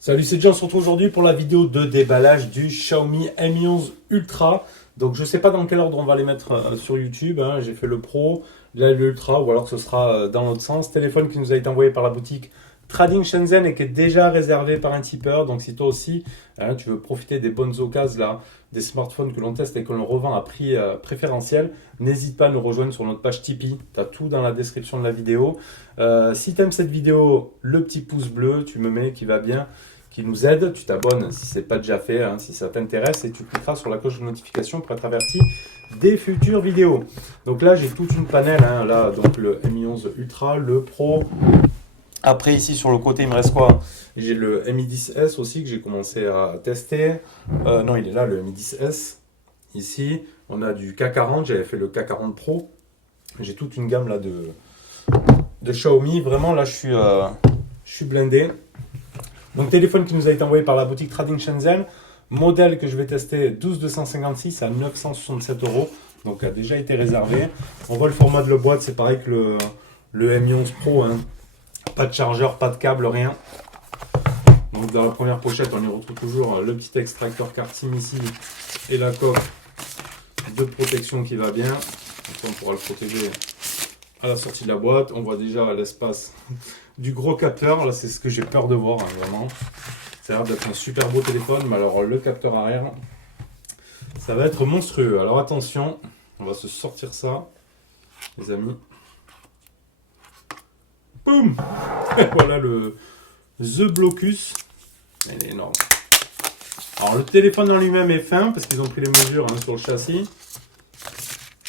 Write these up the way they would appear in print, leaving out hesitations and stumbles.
Salut, c'est John, on se retrouve aujourd'hui pour la vidéo de déballage du Xiaomi Mi 11 Ultra. Donc je ne sais pas dans quel ordre on va les mettre sur YouTube, hein. J'ai fait le Pro, là l'Ultra, ou alors ce sera dans l'autre sens. Téléphone qui nous a été envoyé par la boutique Trading Shenzhen et qui est déjà réservé par un tipeur. Donc si toi aussi tu veux profiter des bonnes occasions là, des smartphones que l'on teste et que l'on revend à prix préférentiel, n'hésite pas à nous rejoindre sur notre page Tipeee. Tu as tout dans la description de la vidéo. Si tu aimes cette vidéo, le petit pouce bleu, tu me mets qui va bien, qui nous aide. Tu t'abonnes si ce n'est pas déjà fait, hein, si ça t'intéresse, et tu cliqueras sur la cloche de notification pour être averti des futures vidéos. Donc là, j'ai toute une panel, hein, là, donc le Mi 11 Ultra, le Pro. Après, ici, sur le côté, il me reste quoi? J'ai le Mi 10S aussi que j'ai commencé à tester. Non, il est là, le Mi 10S. Ici, on a du K40. J'avais fait le K40 Pro. J'ai toute une gamme là de Xiaomi. Vraiment, là, je suis blindé. Donc, téléphone qui nous a été envoyé par la boutique Trading Shenzhen. Modèle que je vais tester, 12256 à 967 €. Donc, a déjà été réservé. On voit le format de la boîte. C'est pareil que le Mi 11 Pro, hein. Pas de chargeur, pas de câble, rien. Donc dans la première pochette, on y retrouve toujours le petit extracteur carte SIM ici et la coque de protection qui va bien. Donc on pourra le protéger à la sortie de la boîte. On voit déjà l'espace du gros capteur. Là, c'est ce que j'ai peur de voir, hein, vraiment. Ça a l'air d'être un super beau téléphone, mais alors le capteur arrière, ça va être monstrueux. Alors attention, on va se sortir ça, les amis. Boum. Voilà le The Blocus. Il est énorme. Alors le téléphone en lui-même est fin parce qu'ils ont pris les mesures, hein, sur le châssis.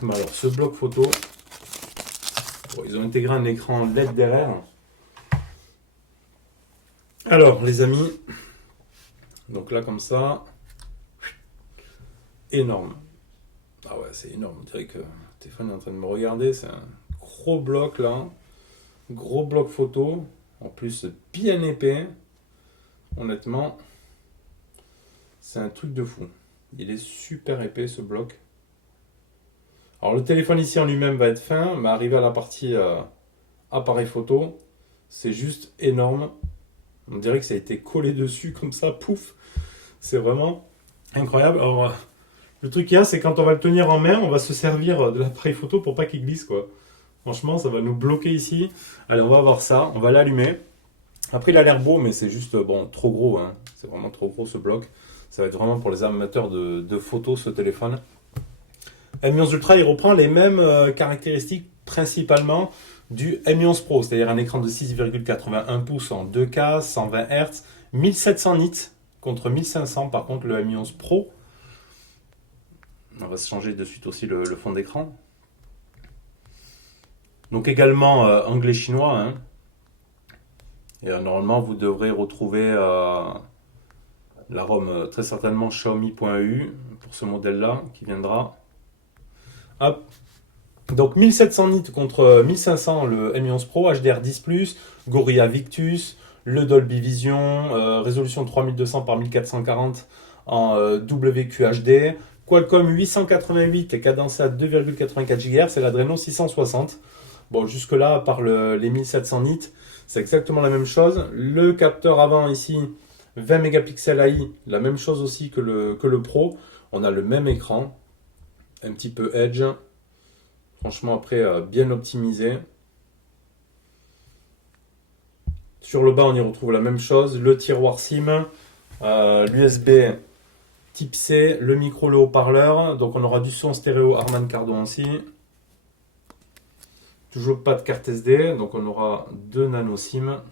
Mais alors ce bloc photo, bon, ils ont intégré un écran LED derrière. Alors les amis, donc là comme ça, énorme. Ah ouais, c'est énorme. On dirait que le téléphone est en train de me regarder. C'est un gros bloc là. Gros bloc photo, en plus bien épais. Honnêtement, c'est un truc de fou. Il est super épais ce bloc. Alors le téléphone ici en lui-même va être fin, mais arrivé à la partie appareil photo, c'est juste énorme. On dirait que ça a été collé dessus comme ça, pouf. C'est vraiment incroyable. Alors le truc qu'il y a, c'est quand on va le tenir en main, on va se servir de l'appareil photo pour pas qu'il glisse, quoi. Franchement, ça va nous bloquer ici. Allez, on va voir ça. On va l'allumer. Après, il a l'air beau, mais c'est juste, bon, trop gros, hein. C'est vraiment trop gros, ce bloc. Ça va être vraiment pour les amateurs de photos, ce téléphone. Mi 11 Ultra, il reprend les mêmes caractéristiques, principalement, du Mi 11 Pro. C'est-à-dire un écran de 6,81 pouces en 2K, 120 Hz, 1700 nits, contre 1500, par contre, le Mi 11 Pro. On va se changer de suite aussi le fond d'écran. Donc également anglais-chinois, hein. Et normalement, vous devrez retrouver la ROM très certainement Xiaomi.eu pour ce modèle-là qui viendra. Hop. Donc 1700 nits contre 1500 le Mi 11 Pro, HDR10+, Gorilla Victus, le Dolby Vision, résolution 3200 par 1440 en WQHD, Qualcomm 888 et cadencé à 2,84 GHz, c'est l'Adreno 660. Bon, jusque-là, à part les 1700 nits, c'est exactement la même chose. Le capteur avant ici, 20 mégapixels AI, la même chose aussi que le Pro. On a le même écran, un petit peu Edge. Franchement, après, bien optimisé. Sur le bas, on y retrouve la même chose. Le tiroir SIM, l'USB Type C, le micro, le haut-parleur. Donc, on aura du son stéréo Harman Kardon aussi. Toujours pas de carte SD, donc on aura 2 nano SIM.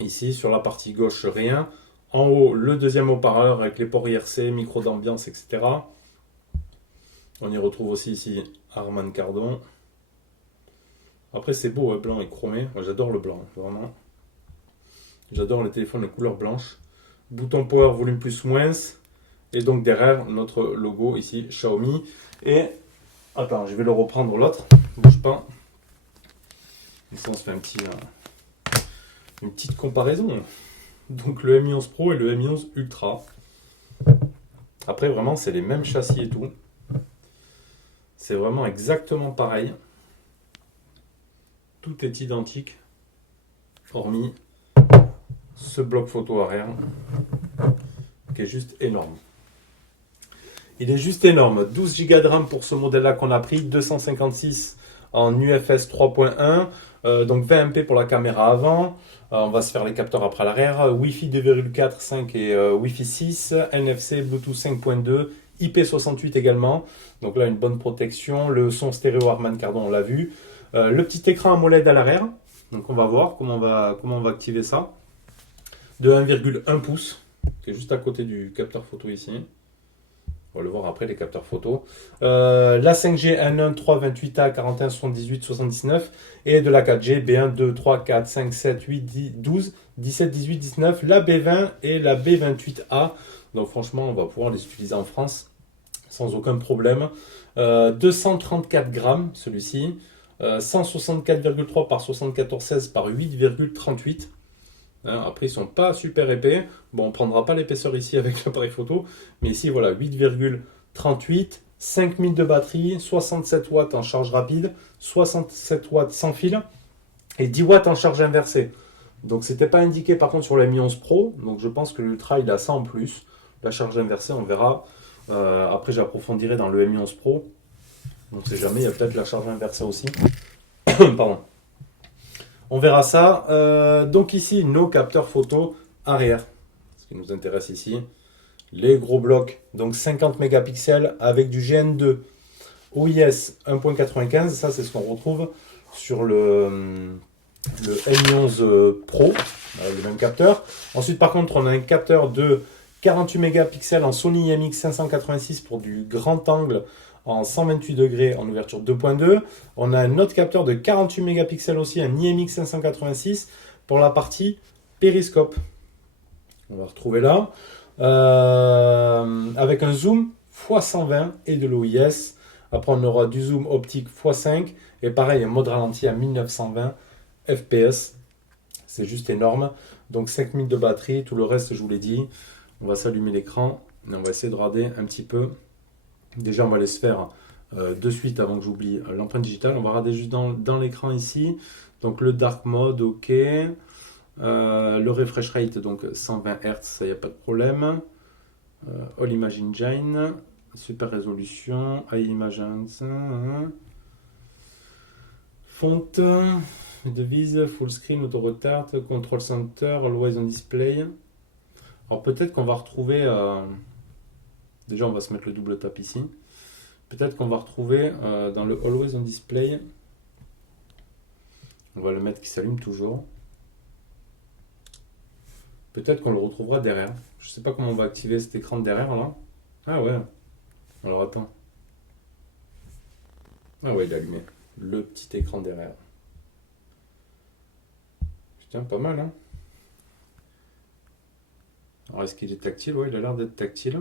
Ici, sur la partie gauche, rien. En haut, le deuxième haut-parleur avec les ports IRC, micro d'ambiance, etc. On y retrouve aussi ici Harman Kardon. Après, c'est beau, blanc et chromé. Moi, j'adore le blanc, vraiment. J'adore les téléphones de couleur blanche. Bouton power, volume plus moins. Et donc derrière, notre logo ici, Xiaomi. Et attends, je vais le reprendre l'autre. Bouge pas. Ici, on se fait une petite comparaison. Donc le Mi 11 Pro et le Mi 11 Ultra. Après, vraiment, c'est les mêmes châssis et tout. C'est vraiment exactement pareil. Tout est identique, hormis ce bloc photo arrière, qui est juste énorme. Il est juste énorme. 12 Go de RAM pour ce modèle-là qu'on a pris, 256 en UFS 3.1, donc 20 MP pour la caméra avant. On va se faire les capteurs après l'arrière. Wi-Fi 2,4, 5 et Wi-Fi 6, NFC, Bluetooth 5.2, IP68 également. Donc là, une bonne protection. Le son stéréo Harman Kardon, on l'a vu. Le petit écran AMOLED à l'arrière. Donc on va voir comment on va activer ça. De 1,1 pouces, qui est juste à côté du capteur photo ici. On va le voir après, les capteurs photo. La 5G N1, 3, 28A, 41, 78, 79. Et de la 4G B1, 2, 3, 4, 5, 7, 8, 10, 12, 17, 18, 19. La B20 et la B28A. Donc franchement, on va pouvoir les utiliser en France sans aucun problème. 234 grammes, celui-ci. 164,3 par 74,16 par 8,38. Après, ils sont pas super épais. Bon, on ne prendra pas l'épaisseur ici avec l'appareil photo. Mais ici, voilà, 8,38, 5000 de batterie, 67 watts en charge rapide, 67 watts sans fil et 10 watts en charge inversée. Donc, c'était pas indiqué par contre sur la Mi 11 Pro. Donc, je pense que l'Ultra, il a ça en plus. La charge inversée, on verra. Après, j'approfondirai dans le Mi 11 Pro. On ne sait jamais, il y a peut-être la charge inversée aussi. Pardon. On verra ça. Donc ici, nos capteurs photo arrière. Ce qui nous intéresse ici. Les gros blocs. Donc 50 mégapixels avec du GN2. OIS 1.95. Ça, c'est ce qu'on retrouve sur le M11 Pro. Le même capteur. Ensuite, par contre, on a un capteur de 48 mégapixels en Sony IMX586 pour du grand angle en 128 degrés en ouverture 2.2. On a un autre capteur de 48 mégapixels aussi, un IMX586 pour la partie périscope. On va retrouver là. Avec un zoom x120 et de l'OIS. Après, on aura du zoom optique x5 et pareil, un mode ralenti à 1920 fps. C'est juste énorme. Donc 5000 de batterie, tout le reste, je vous l'ai dit. On va s'allumer l'écran et on va essayer de rader un petit peu. Déjà, on va aller se faire de suite avant que j'oublie l'empreinte digitale. On va rader juste dans l'écran ici. Donc le dark mode, ok. Le refresh rate, donc 120 Hz, ça y a pas de problème. All Image Engine, super résolution, High Image, font, devise, full screen, auto retard, control center, always on display. Alors peut-être qu'on va retrouver, déjà on va se mettre le double tap ici. Peut-être qu'on va retrouver dans le Always on Display, on va le mettre qui s'allume toujours. Peut-être qu'on le retrouvera derrière. Je ne sais pas comment on va activer cet écran de derrière là. Ah ouais. Alors attends. Ah ouais, il est allumé. Le petit écran derrière. Putain, pas mal hein. Alors est-ce qu'il est tactile? Ouais, il a l'air d'être tactile.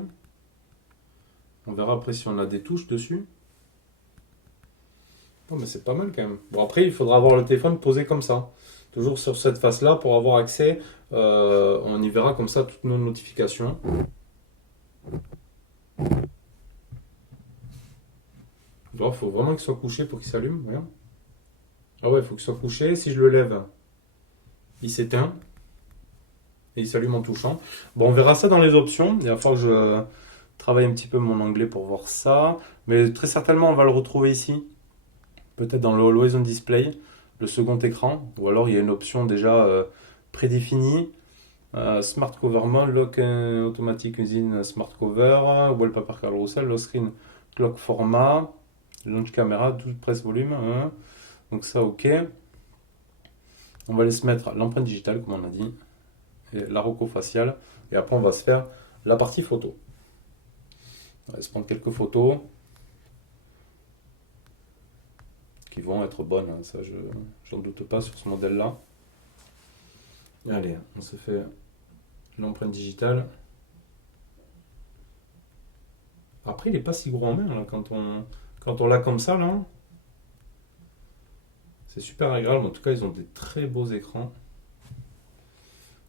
On verra après si on a des touches dessus. Oh, mais c'est pas mal quand même. Bon, après, il faudra avoir le téléphone posé comme ça. Toujours sur cette face-là pour avoir accès. On y verra comme ça toutes nos notifications. Il faut vraiment qu'il soit couché pour qu'il s'allume. Regarde. Ah ouais, il faut qu'il soit couché. Si je le lève, il s'éteint. Et il s'allume en touchant. Bon, on verra ça dans les options. Il va falloir que je travaille un petit peu mon anglais pour voir ça. Mais très certainement, on va le retrouver ici. Peut-être dans le Always on Display, le second écran. Ou alors, il y a une option déjà prédéfinie. Smart Cover Mode, Lock Automatic Usine Smart Cover, Wallpaper Carousel, Low Screen Clock Format, Launch Camera, 12 presse volume. Donc ça, ok. On va aller se mettre l'empreinte digitale, comme on a dit. Et la reco faciale. Et après, on va se faire la partie photo. On va se prendre quelques photos qui vont être bonnes. Hein, ça, j'en doute pas sur ce modèle-là. Allez, on se fait l'empreinte digitale. Après, il n'est pas si gros en main là, quand on l'a comme ça. Là, c'est super agréable. En tout cas, ils ont des très beaux écrans.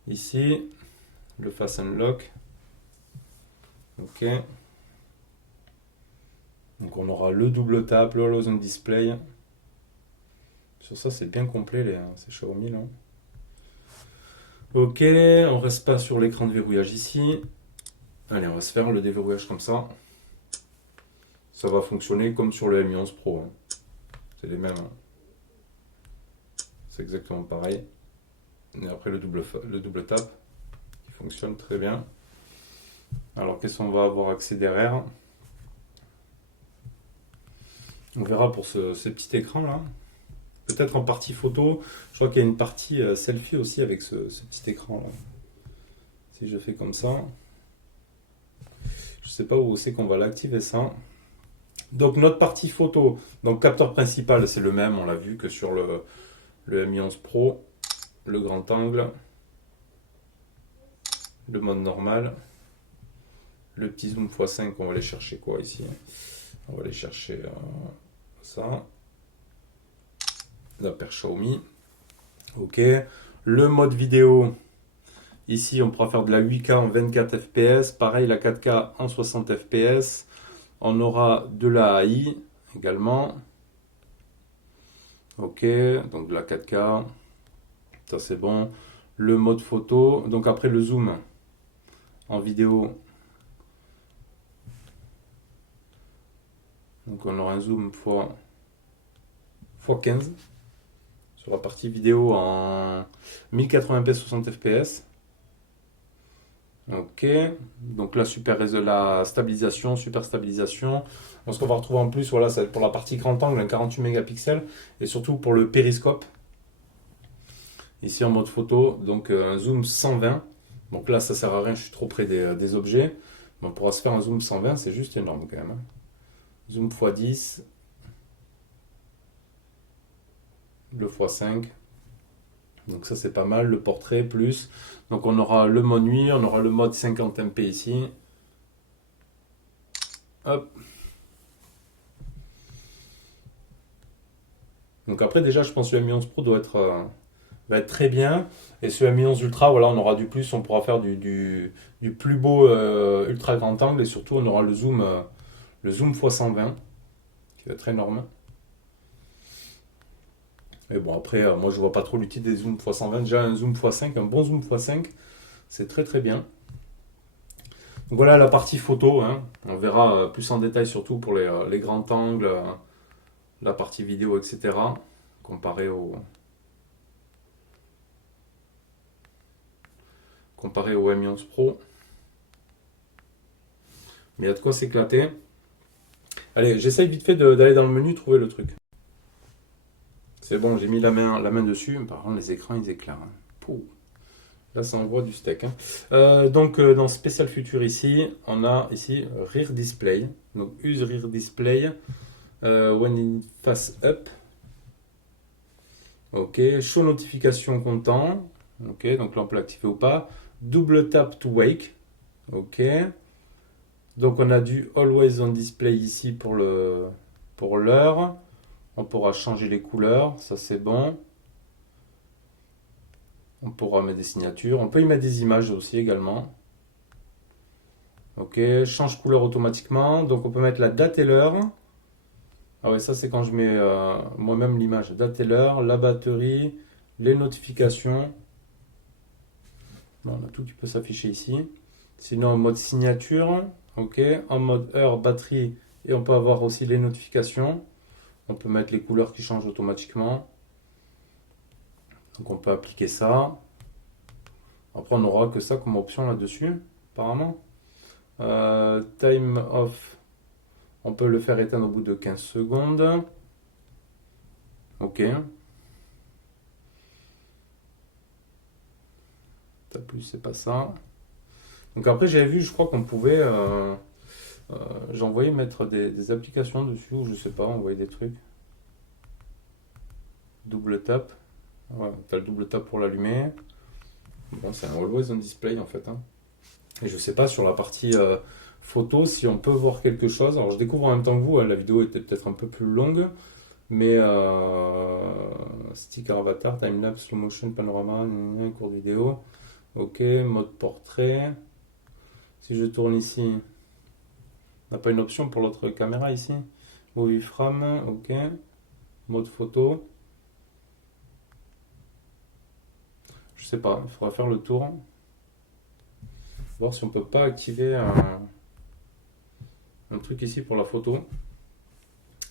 Ici, le Fast Unlock. Ok. Donc on aura le double tap, le Always on Display. Sur ça, c'est bien complet, ces Xiaomi là. Ok, on reste pas sur l'écran de verrouillage ici. Allez, on va se faire le déverrouillage comme ça. Ça va fonctionner comme sur le Mi 11 Pro. Hein. C'est les mêmes. Hein. C'est exactement pareil. Et après le double tap qui fonctionne très bien. Alors qu'est-ce qu'on va avoir accès derrière? On verra pour ce petit écran là. Peut-être en partie photo. Je crois qu'il y a une partie selfie aussi avec ce petit écran là. Si je fais comme ça. Je sais pas où c'est qu'on va l'activer ça. Donc notre partie photo, donc capteur principal c'est le même, on l'a vu que sur le Mi 11 Pro, le grand angle, le mode normal, le petit zoom x5, on va aller chercher quoi ici? On va aller chercher ça, la paire Xiaomi, ok. Le mode vidéo, ici on pourra faire de la 8K en 24 fps, pareil la 4K en 60 fps. On aura de la AI également. Ok, donc de la 4K. Ça c'est bon. Le mode photo. Donc après le zoom en vidéo. Donc on aura un zoom x15 sur la partie vidéo en 1080p 60 fps. Ok, donc la la stabilisation, super stabilisation. Ce qu'on va retrouver en plus, voilà, c'est pour la partie grand angle, un 48 mégapixels et surtout pour le périscope. Ici en mode photo, donc un zoom 120. Donc là, ça sert à rien, je suis trop près des objets. Mais on pourra se faire un zoom 120, c'est juste énorme quand même. Hein. Zoom x10, le x5. Donc ça c'est pas mal, le portrait plus. Donc on aura le mode nuit, on aura le mode 50MP ici. Hop. Donc après déjà je pense que le Mi 11 Pro va être très bien. Et sur le Mi 11 Ultra, voilà, on aura du plus, on pourra faire du plus beau ultra grand angle et surtout on aura le zoom x120 qui va être énorme. Mais bon après, moi je vois pas trop l'utilité des zooms x120. Déjà un zoom x5, un bon zoom x5, c'est très très bien. Donc voilà la partie photo, hein. On verra plus en détail surtout pour les grands angles, la partie vidéo, etc. Comparé au Mi 11 Pro. Mais il y a de quoi s'éclater. Allez, j'essaye vite fait d'aller dans le menu, trouver le truc. C'est bon, j'ai mis la main dessus. Par contre, les écrans, ils éclairent. Hein. Pouh. Là, ça envoie du steak. Hein. Donc, dans Special Future ici, on a ici Rear Display. Donc, use Rear Display when in face up. Ok, show notification comptant. Ok, donc là, on peut l'activer ou pas. Double tap to wake. Ok. Donc, on a du Always on Display ici pour l'heure. On pourra changer les couleurs, ça c'est bon. On pourra mettre des signatures. On peut y mettre des images aussi également. Ok, change couleur automatiquement. Donc on peut mettre la date et l'heure. Ah ouais, ça c'est quand je mets moi-même l'image. Date et l'heure, la batterie, les notifications. Bon, on a tout qui peut s'afficher ici. Sinon en mode signature. Ok, en mode heure, batterie. Et on peut avoir aussi les notifications. On peut mettre les couleurs qui changent automatiquement. Donc on peut appliquer ça. Après on n'aura que ça comme option là-dessus, apparemment. Time off. On peut le faire éteindre au bout de 15 secondes. Ok. T'as plus, c'est pas ça. Donc après j'avais vu, je crois qu'on pouvait... j'ai envoyé mettre des applications dessus, ou je sais pas, envoyer des trucs. Double tap. Ouais, t'as le double tap pour l'allumer. Bon, c'est un Always on Display en fait. Hein. Et je sais pas sur la partie photo si on peut voir quelque chose. Alors je découvre en même temps que vous, hein, la vidéo était peut-être un peu plus longue. Mais sticker avatar, timelapse, slow motion, panorama, courte vidéo. Ok, mode portrait. Si je tourne ici, On n'a pas une option pour l'autre caméra ici. Movie frame, ok. Mode photo. Je sais pas, il faudra faire le tour. Voir si on peut pas activer un truc ici pour la photo.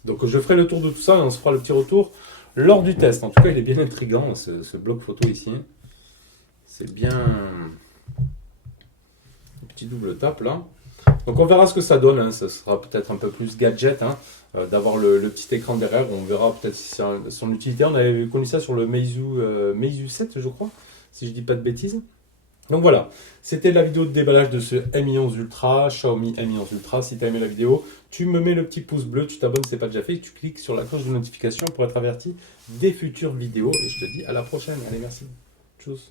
Donc je ferai le tour de tout ça et on se fera le petit retour lors du test. En tout cas, il est bien intriguant ce bloc photo ici. C'est bien un petit double tape là. Donc on verra ce que ça donne. Hein. Ça sera peut-être un peu plus gadget d'avoir le petit écran derrière. On verra peut-être si c'est son utilité. On avait connu ça sur le Meizu 7, je crois, si je dis pas de bêtises. Donc voilà, c'était la vidéo de déballage de ce Mi 11 Ultra, Xiaomi Mi 11 Ultra. Si tu as aimé la vidéo, tu me mets le petit pouce bleu, tu t'abonnes si ce n'est pas déjà fait, tu cliques sur la cloche de notification pour être averti des futures vidéos. Et je te dis à la prochaine. Allez, merci. Tchuss.